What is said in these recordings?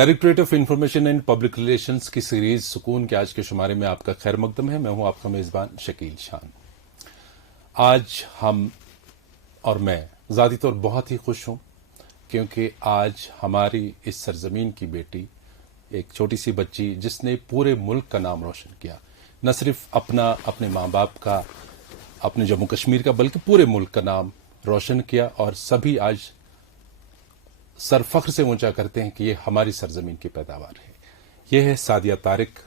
Directorate of information and public relations की series सुकून के आज के शुमारे में आपका खैर मकदम है। मैं हूं आपका मेजबान शकील शान। आज हम और मैं ज़ाती तौर बहुत ही खुश हूं क्योंकि आज हमारी इस सरजमीन की बेटी, एक छोटी सी बच्ची जिसने पूरे मुल्क का नाम रोशन किया, न सिर्फ अपने माँ बाप का, अपने जम्मू कश्मीर का, बल्कि पूरे मुल्क का नाम रोशन किया और सभी आज सर फख्र से ऊंचा करते हैं कि ये हमारी सरजमीन की पैदावार है। ये है सादिया तारिक।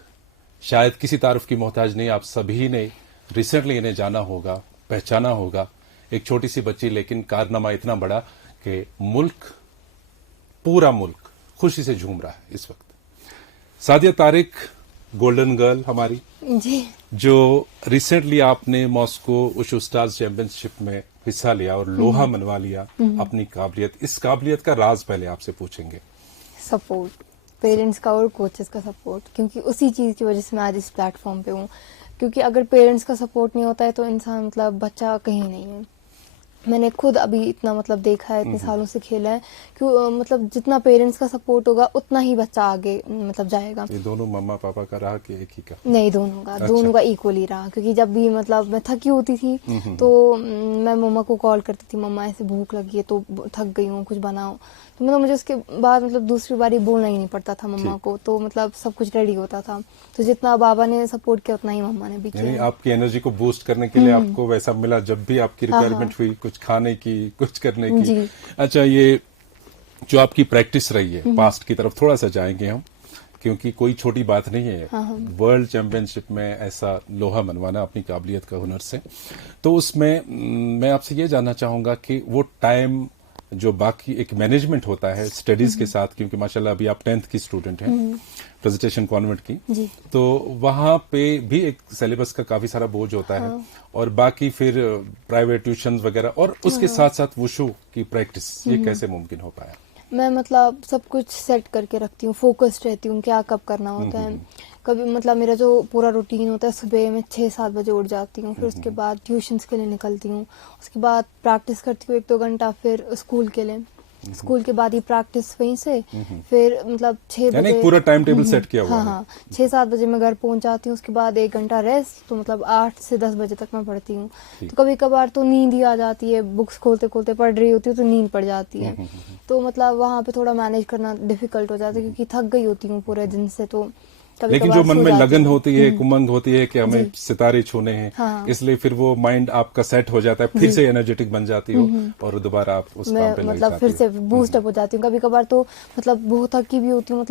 शायद किसी तारुफ की मोहताज नहीं, आप सभी ने रिसेंटली इन्हें जाना होगा, पहचाना होगा। एक छोटी सी बच्ची, लेकिन कारनामा इतना बड़ा कि पूरा मुल्क खुशी से झूम रहा है इस वक्त। सादिया तारिक गोल्डन गर्ल हमारी जी, जो रिसेंटली आपने मॉस्को उशू स्टार्स चैंपियनशिप में हिस्सा लिया और लोहा मनवा लिया अपनी काबिलियत। इस काबिलियत का राज पहले आपसे पूछेंगे। सपोर्ट, पेरेंट्स का और कोचेस का सपोर्ट, क्योंकि उसी चीज की वजह से मैं आज इस प्लेटफॉर्म पे हूँ। क्योंकि अगर पेरेंट्स का सपोर्ट नहीं होता है तो इंसान बच्चा कहीं नहीं है। मैंने खुद अभी इतना देखा है, इतने सालों से खेला है कि जितना पेरेंट्स का सपोर्ट होगा उतना ही बच्चा आगे जाएगा। ये दोनों मम्मा पापा का रहा कि एक ही का? नहीं, दोनों का। अच्छा। दोनों का इक्वली रहा, क्योंकि जब भी मैं थकी होती थी तो मैं मम्मा को कॉल करती थी, मम्मा ऐसे भूख लगी है तो थक गई हूँ, कुछ बनाओ। तो मुझे उसके बाद दूसरी बारी बोलना ही नहीं पड़ता था मम्मा को, तो सब कुछ रेडी होता था। तो जितना बाबा ने सपोर्ट किया उतना ही मम्मा ने भी किया। आपकी एनर्जी को बूस्ट करने के लिए आपको वैसा मिला जब भी आपकी रिक्वायरमेंट हुई, कुछ खाने की, कुछ करने की। अच्छा, ये जो आपकी प्रैक्टिस रही है, पास्ट की तरफ थोड़ा सा जाएंगे हम, क्योंकि कोई छोटी बात नहीं है वर्ल्ड चैंपियनशिप में ऐसा लोहा मनवाना अपनी काबिलियत का हुनर से। तो उसमें मैं आपसे ये जानना चाहूंगा कि वो टाइम जो बाकी एक मैनेजमेंट होता है स्टडीज के साथ, क्योंकि माशाल्लाह अभी आप 10th की स्टूडेंट हैं, प्रेजेंटेशन कॉन्वेंट की, तो वहां पे भी एक सिलेबस का काफी सारा बोझ होता है और बाकी फिर प्राइवेट ट्यूशन वगैरह और उसके साथ साथ वुशु की प्रैक्टिस, ये कैसे मुमकिन हो पाया? मैं सब कुछ सेट करके रखती हूँ, फोकस्ड रहती हूँ क्या कब करना होता है। कभी मेरा जो पूरा रूटीन होता है, सुबह मैं 6-7 बजे उठ जाती हूँ, फिर उसके बाद ट्यूशन्स के लिए निकलती हूँ, उसके बाद प्रैक्टिस करती हूँ 1-2 घंटा, फिर स्कूल के लिए, स्कूल के बाद ही प्रैक्टिस वहीं से, फिर 6 बजे पूरा टाइम टेबल सेट किया हुआ है। हाँ, 6-7 बजे मैं घर पहुंच जाती हूँ, उसके बाद 1 घंटा रेस्ट, तो 8 से 10 बजे तक मैं पढ़ती हूँ। तो कभी कभार तो नींद ही आ जाती है, बुक्स खोलते खोलते पढ़ रही होती हूँ तो नींद पड़ जाती है। तो वहाँ पे थोड़ा मैनेज करना डिफिकल्ट हो जाता है, क्योंकि थक गई होती हूँ पूरे दिन से। तो लेकिन जो मन में लगन होती है, उमंग होती है कि हमें सितारे छूने हैं, इसलिए फिर वो माइंड आपका सेट हो जाता है, फिर से एनर्जेटिक बन जाती हो और दोबारा आप उस काम पे लग जाती हो। फिर से बूस्ट अप हो जाती हूँ। कभी कभार तो बहुत थकी भी होती हूँ,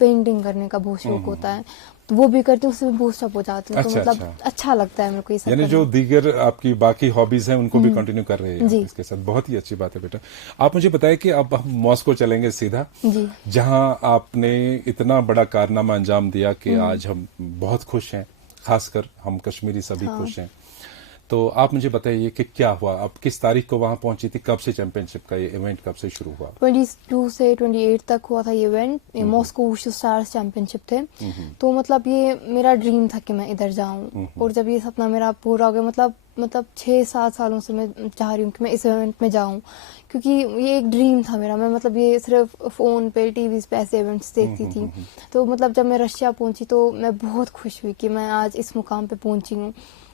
पेंटिंग करने का बहुत शौक होता है, तो वो भी करती हूँ, उससे भी बूस्ट अप हो जाती हूँ। तो अच्छा लगता है मेरे को ये सब। यानी जो दीगर आपकी बाकी हॉबीज हैं उनको भी कंटिन्यू कर रहे हैं इसके साथ। बहुत ही अच्छी बात है बेटा। आप मुझे बताएं कि अब हम मॉस्को चलेंगे सीधा, जहां आपने इतना बड़ा कारनामा अंजाम दिया कि आज हम बहुत खुश हैं, खासकर हम कश्मीरी सभी खुश हैं। तो आप मुझे बताइए कि क्या हुआ, आप किस तारीख को वहां पहुंची थी, कब से चैंपियनशिप का ये इवेंट कब से शुरू हुआ? 22 से 28 तक हुआ था ये event. Moscow wushu stars championship थे। तो ये मेरा ड्रीम था कि मैं इधर जाऊं, और जब ये सपना मेरा पूरा हो गया, 6-7 सालों से मैं चाह रही हूँ कि मैं इस इवेंट में जाऊं, क्योंकि ये एक ड्रीम था मेरा। मैं ये सिर्फ फोन पे, टीवी पे ऐसे इवेंट्स देखती थी। तो जब मैं रशिया पहुंची तो मैं बहुत खुश हुई कि मैं आज इस मुकाम पे पहुंची हूँ।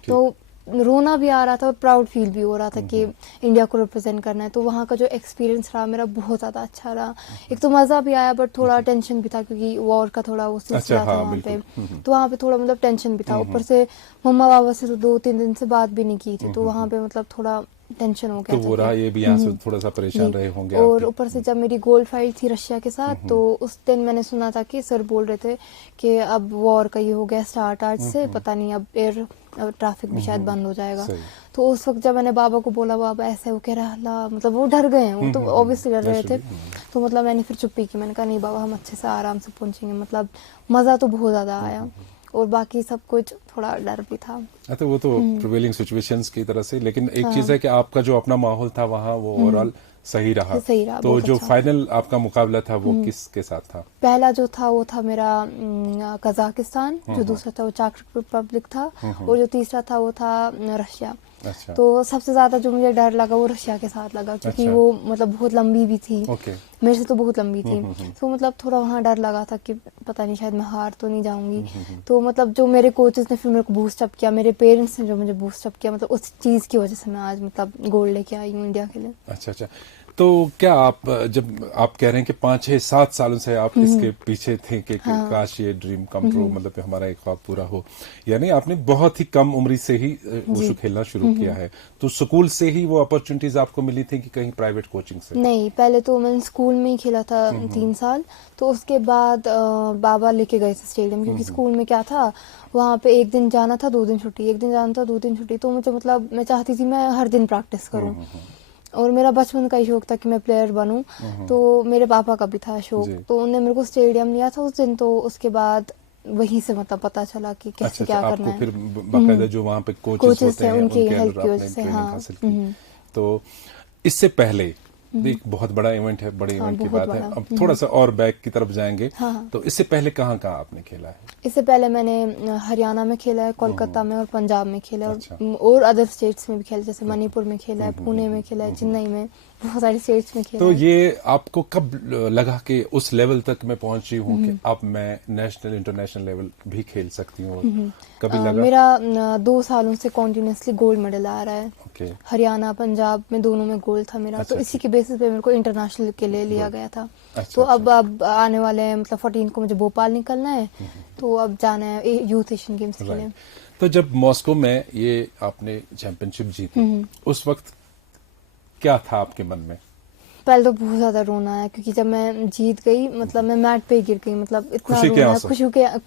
तो रोना भी आ रहा था और प्राउड फील भी हो रहा था कि इंडिया को रिप्रेजेंट करना है। तो वहाँ का जो एक्सपीरियंस रहा मेरा बहुत ज़्यादा अच्छा रहा। एक तो मज़ा भी आया, बट थोड़ा टेंशन भी था, क्योंकि वॉर का थोड़ा वो सिलसिला था वहाँ पे। तो वहाँ पे थोड़ा टेंशन भी था। ऊपर से मम्मा पापा से तो 2-3 दिन से बात भी नहीं की थी, तो वहाँ पे थोड़ा टेंशन हो गया। तो वो रहा, ये भी यहाँ से थोड़ा सा परेशान रहे होंगे। और ऊपर से जब मेरी गोल्ड फाइट थी रशिया के साथ, तो उस दिन मैंने सुना था कि सर बोल रहे थे कि अब वॉर का ये हो गया स्टार्ट, आज से पता नहीं अब एयर ट्रैफिक भी शायद बंद हो जाएगा। तो उस वक्त जब मैंने बाबा को बोला, बाबा ऐसे हो कह रहा, वो डर गए हैं, वो तो ऑब्वियसली डर रहे थे। तो मैंने फिर चुप्पी की, मैंने कहा नहीं बाबा, हम अच्छे से आराम से पहुंचेंगे। मजा तो बहुत ज्यादा आया, और बाकी सब कुछ थोड़ा डर भी था। तो वो तो प्रिवेलिंग सिचुएशंस की तरह से, लेकिन एक चीज है कि आपका जो अपना माहौल था वहाँ, वो ओवरऑल सही रहा। तो जो फाइनल आपका मुकाबला था वो किसके साथ था? पहला जो था वो था मेरा कजाकिस्तान, जो दूसरा था वो चेक रिपब्लिक था, और जो तीसरा था वो था रशिया। अच्छा। तो सबसे ज्यादा जो मुझे डर लगा वो रशिया के साथ लगा, क्योंकि अच्छा। वो मतलब बहुत लंबी भी थी, ओके। मेरे से तो बहुत लंबी थी। तो मतलब थोड़ा वहाँ डर लगा था कि पता नहीं शायद मैं हार तो नहीं जाऊंगी। तो मतलब जो मेरे कोचेस ने फिर मेरे को बूस्ट अप किया, मेरे पेरेंट्स ने जो मुझे बूस्ट अप किया, मतलब उस चीज की वजह से मैं आज मतलब गोल्ड लेके आई हूँ इंडिया के लिए। अच्छा अच्छा। तो क्या आप जब आप कह रहे हैं कि 5-6-7 सालों से आप इसके पीछे थे कि काश ये ड्रीम कम ट्रू, मतलब हमारा एक ख्वाब पूरा हो, यानी आपने बहुत ही कम उम्र से ही वुशु खेलना शुरू किया है, तो स्कूल से ही वो अपॉर्चुनिटीज आपको मिली थी कि कहीं प्राइवेट कोचिंग से? नहीं, पहले तो मैंने स्कूल में ही खेला था 3 साल। तो उसके बाद बाबा लेके गए थे स्टेडियम, क्योंकि स्कूल में क्या था, वहाँ पे एक दिन जाना था 2 दिन छुट्टी, एक दिन जाना था 2 दिन छुट्टी। तो मुझे मतलब मैं चाहती थी मैं हर दिन प्रैक्टिस करूँ, और मेरा बचपन का ही शौक था कि मैं प्लेयर बनूं। तो मेरे पापा का भी था शौक, तो उन्होंने मेरे को स्टेडियम लिया था उस दिन। तो उसके बाद वहीं से मतलब पता चला कि कैसे अच्छा, क्या आपको करना है। फिर बाकायदा जो वहाँ पे कोचेस होते थे, हैं उनकी उनके हेल्प अंडर की आपने वजह से। ट्रेनिंग हाँ। हासिल की। तो इससे पहले एक बहुत बड़ा इवेंट है, बड़े हाँ, इवेंट की बहुत बात है, बड़ा। अब थोड़ा सा और बैक की तरफ जाएंगे। हाँ। तो इससे पहले कहाँ कहाँ आपने खेला है? इससे पहले मैंने हरियाणा में खेला है, कोलकाता में और पंजाब में खेला है, अच्छा। और अदर स्टेट्स में भी खेला, जैसे मणिपुर में खेला है, पुणे में खेला है, चेन्नई में, बहुत सारी स्टेट्स में खेला तो है। ये आपको कब लगा कि उस लेवल तक मैं पहुंची हूँ कि अब मैं नेशनल इंटरनेशनल लेवल भी खेल सकती हूँ? कभी लगा? मेरा 2 सालों से कॉन्टिन्यूसली गोल्ड मेडल आ रहा है। ओके। हरियाणा पंजाब में दोनों में गोल्ड था मेरा। अच्छा, तो इसी के बेसिस पे मेरे को इंटरनेशनल के लिए लिया गया था। अच्छा, तो अच्छा। अब आने वाले हैं, मतलब 14 को मुझे भोपाल निकलना है, तो अब जाना है यूथ एशियन गेम्स के लिए। राइट। तो जब मॉस्को में ये आपने चैंपियनशिप जीती, उस वक्त क्या था आपके मन में? पहले तो बहुत ज्यादा रोना आया, क्योंकि जब मैं जीत गई, मतलब मैं मैट पे गिर गई, मतलब इतना खुशी के रोना, आंसू?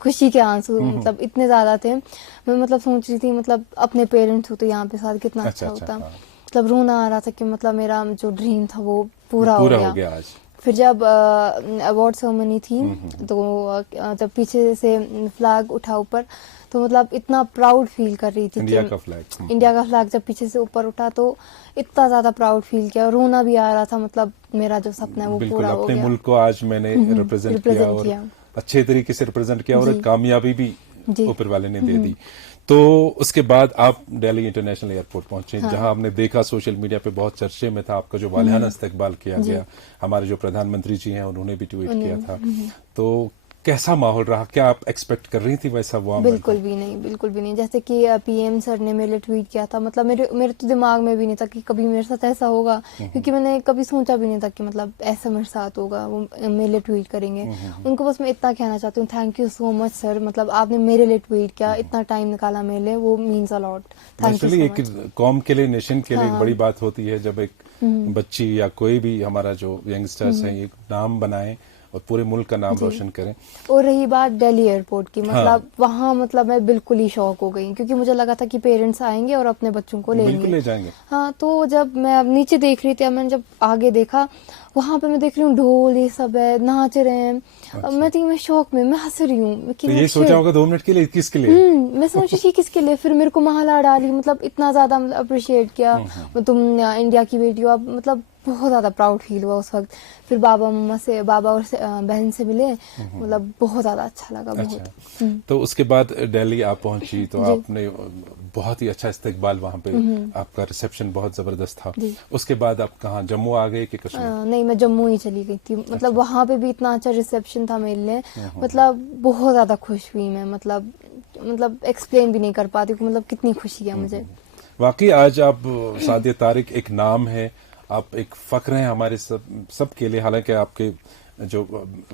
खुशी के आंसू मतलब इतने ज्यादा थे। मैं मतलब सोच रही थी, मतलब अपने पेरेंट्स होते यहाँ पे साथ कितना अच्छा अच्छा, होता। हाँ। मतलब रोना आ रहा था कि मतलब मेरा जो ड्रीम था वो पूरा हो पूरा गया। हो गया आज। फिर जब अवार्ड सेरेमनी थी, तो जब पीछे से फ्लैग उठा ऊपर, तो मतलब इतना प्राउड फील कर रही थी इंडिया कि का फ्लैग। इंडिया का फ्लैग जब पीछे से ऊपर उठा, तो इतना ज्यादा प्राउड फील किया, रोना भी आ रहा था। मतलब मेरा जो सपना है वो बिल्कुल, पूरा हो अपने गया। मुल्क को आज मैंने रिप्रेजेंट किया, और अच्छे तरीके से रिप्रेजेंट किया, और जी। एक कामयाबी भी जी। ऊपर वाले ने दे दी। तो उसके बाद आप दिल्ली इंटरनेशनल एयरपोर्ट पहुंचे, जहां आपने देखा सोशल मीडिया पे बहुत चर्चे में था आपका जो वालियाना इस्तकबाल किया गया। हमारे जो प्रधानमंत्री जी हैं उन्होंने भी ट्वीट किया था। तो कैसा माहौल रहा? क्या आप एक्सपेक्ट कर रही थी वैसा वार्म वेलकम? बिल्कुल भी नहीं, बिल्कुल भी नहीं। जैसे कि पीएम सर ने मेरे लिए ट्वीट किया था, मतलब मेरे तो दिमाग में भी नहीं था कि कभी मेरे साथ ऐसा होगा, क्योंकि मैंने कभी सोचा भी नहीं था कि मतलब ऐसा मेरे साथ होगा, वो मेरे लिए ट्वीट करेंगे। उनको बस मैं इतना कहना चाहती हूँ, thank you so much sir, मतलब आपने मेरे लिए ट्वीट किया, इतना टाइम निकाला मेरे लिए, वो means a lot. Thank you so एक मच। कौम के लिए, नेशन के लिए एक बड़ी बात होती है जब एक बच्ची या कोई भी हमारा जो यंगस्टर्स हैं एक नाम बनाए और पूरे मुल्क का नाम रोशन करें। और रही बात दिल्ली एयरपोर्ट की, मतलब हाँ। वहाँ मतलब मैं बिल्कुल ही शॉक हो गई, क्योंकि मुझे लगा था कि पेरेंट्स आएंगे और अपने बच्चों को बिल्कुल लेंगे। ले जाएंगे। हाँ, तो जब मैं अब नीचे देख रही थी, अब मैंने जब आगे देखा, वहाँ पे मैं देख रही हूँ ढोल ये सब है, नाच रहे हैं। अब मैं थी, मैं शौक में, मैं हंस रही हूँ तो ये सोचा होगा 2 मिनट के लिए किसके लिए? मैं सोच रही थी किसके लिए। फिर मेरे को महला डाली, मतलब इतना ज्यादा मतलब अप्रिशिएट किया, तुम इंडिया की बेटी हो। अब मतलब बहुत ज्यादा प्राउड फील हुआ उस वक्त। फिर बाबा और बहन से मिले, मतलब बहुत ज्यादा अच्छा लगा, बहुत। अच्छा। तो उसके बाद दिल्ली आप पहुंची, तो आपने बहुत ही अच्छा इस्तकबाल, वहां पे आपका रिसेप्शन बहुत जबरदस्त था। उसके बाद आप कहाँ, जम्मू आ गए कि कश्मीर? नहीं, मैं जम्मू ही चली गई थी। मतलब वहां पे भी इतना अच्छा रिसेप्शन था मेरे लिए, मतलब बहुत ज्यादा खुश हुई मैं, मतलब एक्सप्लेन भी नहीं कर पाती हूँ, मतलब कितनी खुशी है मुझे। वाकई आज आप सादिया तारिक एक नाम है, आप एक फख्र हैं हमारे सब के लिए। हालांकि आपके जो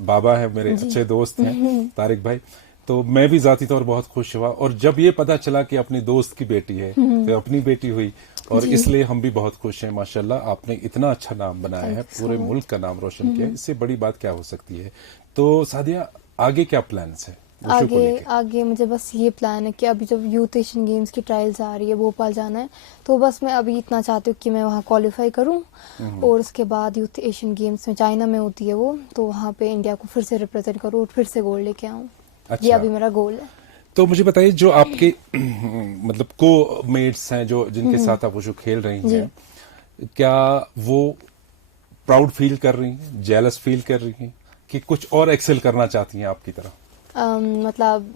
बाबा है मेरे अच्छे दोस्त हैं तारिक भाई, तो मैं भी जाती तौर बहुत खुश हुआ। और जब ये पता चला कि अपनी दोस्त की बेटी है तो अपनी बेटी हुई, और इसलिए हम भी बहुत खुश हैं। माशाल्लाह, आपने इतना अच्छा नाम बनाया है, पूरे मुल्क का नाम रोशन किया है, इससे बड़ी बात क्या हो सकती है? तो सादिया, आगे क्या प्लान्स है? आगे मुझे बस ये प्लान है कि अभी जब यूथ एशियन गेम्स की ट्रायल्स आ रही है, भोपाल जाना है, तो बस मैं अभी इतना चाहती हूँ कि मैं वहाँ क्वालिफाई करूँ, और उसके बाद यूथ एशियन गेम्स में, चाइना में होती है वो, तो वहाँ पे इंडिया को फिर से रिप्रेजेंट करूँ और फिर से गोल्ड लेके आऊँ। अच्छा। ये अभी मेरा गोल है। तो मुझे बताइए, जो आपके मतलब को मेट्स हैं जो जिनके साथ आप वो जो खेल रही हैं, क्या वो प्राउड फील कर रही हैं, जेलस फील कर रही हैं, कि कुछ और एक्सेल करना चाहती हैं आपकी तरह? मतलब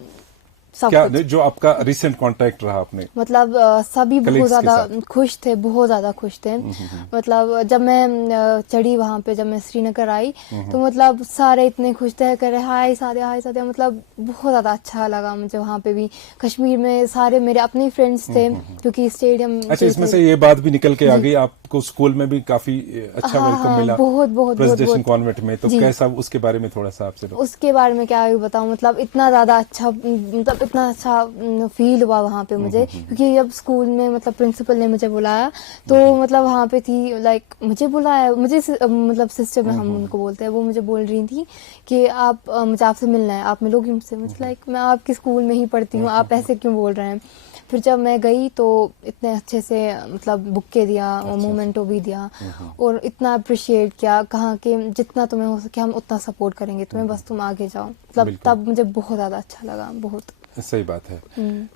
सब क्या कुछ। जो आपका रिसेंट कांटेक्ट रहा आपने? मतलब सभी Colleagues बहुत के ज्यादा साथ? खुश थे, बहुत ज्यादा खुश थे। मतलब जब मैं चढ़ी वहां पे, जब मैं श्रीनगर आई, तो मतलब सारे इतने खुश थे, कह रहे हाय सादिया, हाय सादिया। मतलब बहुत ज्यादा अच्छा लगा मुझे वहां पे भी। कश्मीर में सारे मेरे अपने फ्रेंड्स थे, क्योंकि स्टेडियम अच्छा, इसमें से ये बात भी निकल के आ गई, आपको स्कूल में भी काफी अच्छा हाँ वेलकम हाँ, मिला बहुत बहुत बहुत प्रेसिडेंशियल बहुत। कॉन्वेंट में, तो जी। कैसा उसके बारे में थोड़ा सा आपसे उसके बारे में क्या ही बताऊं, मतलब इतना ज्यादा अच्छा, मतलब इतना अच्छा फील हुआ वहां पे मुझे, क्योंकि जब स्कूल में मतलब प्रिंसिपल ने मुझे बुलाया, तो मतलब वहां पे थी, लाइक मुझे बुलाया, मुझे मतलब सिस्टर में हम उनको बोलते हैं, वो मुझे बोल रही थी कि आप मुझे आपसे मिलना है, आप मिलोगी मुझसे। मतलब लाइक मैं आपके स्कूल में ही पढ़ती हूँ, आप ऐसे क्यों बोल रहे हैं। फिर जब मैं गई तो इतने अच्छे से मतलब बुक्के दिया, मोमेंटो भी दिया, और इतना अप्रिशिएट किया, कहा कि जितना तुम्हें हो सके हम उतना सपोर्ट करेंगे तुम्हें, बस तुम आगे जाओ। मतलब बिल्कुल। तब मुझे बहुत ज्यादा अच्छा लगा, बहुत। सही बात है,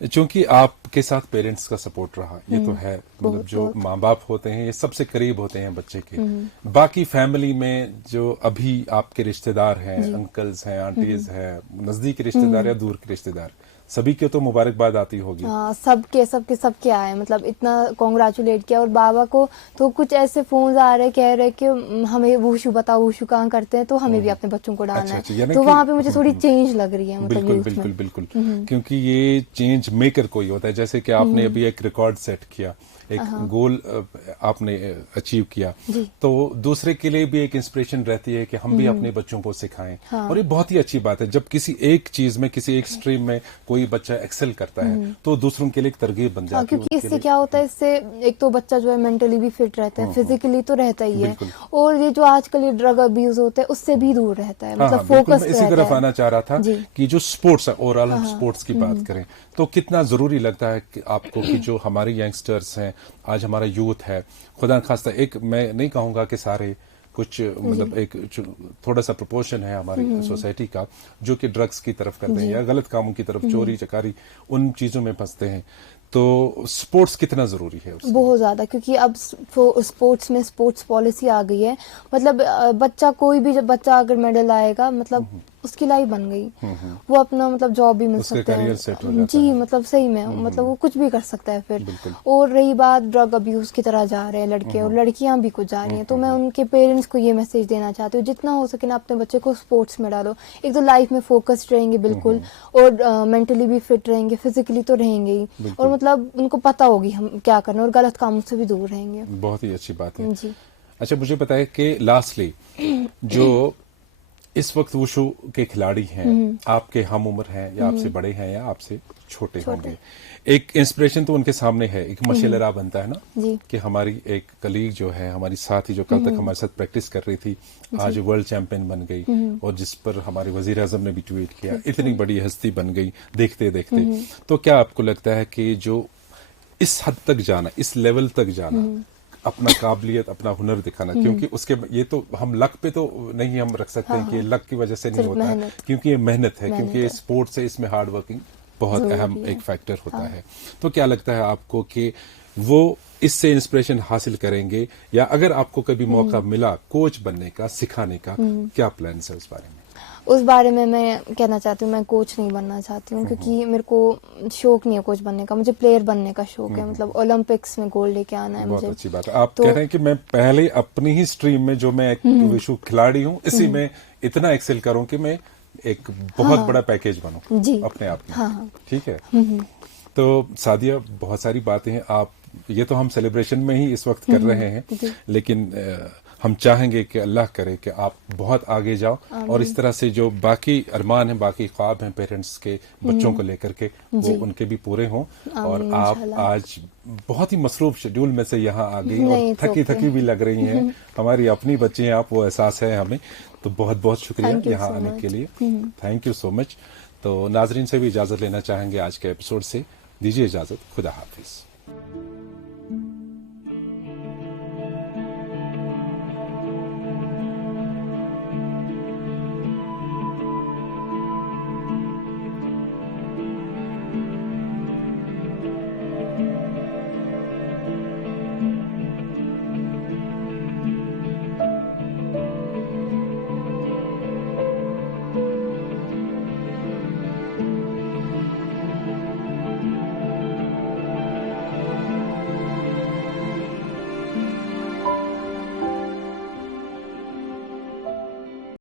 क्योंकि आपके साथ पेरेंट्स का सपोर्ट रहा, ये तो है। मतलब बहुत जो बहुत। माँ बाप होते हैं ये सबसे करीब होते हैं बच्चे के। बाकी फैमिली में जो अभी आपके रिश्तेदार हैं, जी। अंकल्स हैं, आंटीज हैं, नजदीकी रिश्तेदार या दूर के रिश्तेदार, सभी के तो मुबारकबाद आती होगी। हाँ, सबके सबके सबके आए, मतलब इतना कॉन्ग्रेचुलेट किया। और बाबा को तो कुछ ऐसे फोन आ रहे, कह रहे कि हमें वुशु बताओ, वुशु कहाँ करते हैं, तो हमें भी अपने बच्चों को डालना अच्छा, है। यानी तो कि वहां पे मुझे थोड़ी चेंज लग रही है, मतलब बिल्कुल यूथ बिल्कुल में। बिल्कुल, क्योंकि ये चेंज मेकर कोई होता है। जैसे कि आपने अभी एक रिकॉर्ड सेट किया, एक गोल आपने अचीव किया, जी। तो दूसरे के लिए भी एक इंस्पिरेशन रहती है कि हम भी अपने बच्चों को सिखाएं। हाँ। और ये बहुत ही अच्छी बात है, जब किसी एक चीज में, किसी एक स्ट्रीम में कोई बच्चा एक्सेल करता है, तो दूसरों के लिए एक तरकीब बन हाँ, जाती है क्योंकि उसके इससे लिए। क्या होता है, इससे एक तो बच्चा जो है मेंटली भी फिट रहता है, फिजिकली तो रहता ही है, बिल्कुल। और ये जो आजकल ये ड्रग अब्यूज होते हैं उससे भी दूर रहता है, हाँ मतलब हाँ बिल्कुल, मैं फोकस्ड इसी रहता तरफ है। आना चाह रहा था जी। कि जो स्पोर्ट्स है, ओवरऑल हम हाँ। स्पोर्ट्स की बात करें तो कितना जरूरी लगता है कि आपको कि जो हमारे यंगस्टर्स हैं, आज हमारा यूथ है, खुदा खास्ता, एक मैं नहीं कहूंगा कि सारे, कुछ मतलब एक थोड़ा सा प्रोपोर्शन है हमारी सोसाइटी का जो कि ड्रग्स की तरफ करते हैं या गलत कामों की तरफ, चोरी चकारी, उन चीजों में फंसते हैं। तो स्पोर्ट्स कितना जरूरी है उसके लिए? बहुत ज्यादा, क्योंकि अब स्पोर्ट्स में स्पोर्ट्स पॉलिसी आ गई है। मतलब बच्चा, कोई भी जब बच्चा अगर मेडल आएगा, मतलब उसकी लाइफ बन गई, वो अपना मतलब जॉब भी मिल उसके सकते करियर हैं। सेट हो जाता जी, है। मतलब सही में, मतलब वो कुछ भी कर सकता है फिर। बिल्कुल। और रही बात ड्रग अब्यूज की तरह जा रहे हैं लड़के, और लड़कियां भी कुछ जा रही हैं, तो मैं उनके पेरेंट्स को ये मैसेज देना चाहती हूँ, जितना हो सके ना अपने बच्चे को स्पोर्ट्स में डालो। एक तो लाइफ में फोकस्ड रहेंगे बिल्कुल, और मेंटली भी फिट रहेंगे, फिजिकली तो रहेंगे ही, और मतलब उनको पता होगी हम क्या करना, और गलत कामों से भी दूर रहेंगे। बहुत ही अच्छी बात है। जी। अच्छा, मुझे बताएं कि लास्टली जो इस वक्त वुशु के खिलाड़ी हैं, आपके हम उम्र हैं या आपसे बड़े हैं या आपसे छोटे होंगे, एक इंस्पिरेशन तो उनके सामने है, एक मशेलरा बनता है ना, जी। कि हमारी एक कलीग जो है, हमारी साथी जो कल तक हमारे साथ प्रैक्टिस कर रही थी, आज वर्ल्ड चैंपियन बन गई, और जिस पर हमारे वजीर आजम ने भी ट्वीट किया, इतनी बड़ी हस्ती बन गई देखते देखते। तो क्या आपको लगता है कि जो इस हद तक जाना, इस लेवल तक जाना, अपना काबिलियत, अपना हुनर दिखाना, क्योंकि उसके ये तो हम लक पे तो नहीं हम रख सकते हैं कि लक की वजह से नहीं सिर्फ होता है, मेहनत। क्योंकि ये मेहनत है, मेहनत क्योंकि ये है। स्पोर्ट्स है, इसमें हार्ड वर्किंग बहुत जरूरी अहम है। एक फैक्टर होता है। तो क्या लगता है आपको कि वो इससे इंस्पिरेशन हासिल करेंगे, या अगर आपको कभी मौका मिला कोच बनने का, सिखाने का, क्या प्लान है उस बारे में? उस बारे में मैं कहना चाहती हूँ, मैं कोच नहीं बनना चाहती हूँ, क्योंकि मेरे को शौक नहीं है कोच बनने का, मुझे प्लेयर बनने का शौक है। मतलब ओलंपिक्स में गोल्ड लेके आना है बहुत मुझे। अच्छी बात है। आप तो कह रहे हैं कि मैं पहले अपनी ही स्ट्रीम में जो मैं एक विश्व खिलाड़ी हूँ, इसी में इतना एक्सेल करूं कि मैं एक बहुत बड़ा पैकेज बनूं जी। अपने आप में। हाँ। ठीक है। तो सादिया, बहुत सारी बातें हैं, आप ये तो हम सेलिब्रेशन में ही इस वक्त कर रहे हैं, लेकिन हम चाहेंगे कि अल्लाह करे कि आप बहुत आगे जाओ, और इस तरह से जो बाकी अरमान हैं, बाकी ख्वाब हैं पेरेंट्स के बच्चों को लेकर के, वो उनके भी पूरे हों। और आप आज बहुत ही मसरूफ शेड्यूल में से यहाँ आ गई, और थकी थकी भी लग रही हैं, हमारी अपनी बच्ची हैं आप, वो एहसास है हमें। तो बहुत बहुत शुक्रिया यहाँ आने के लिए, थैंक यू सो मच। तो नाजरीन से भी इजाजत लेना चाहेंगे आज के एपिसोड से, दीजिए इजाजत, खुदा हाफिज।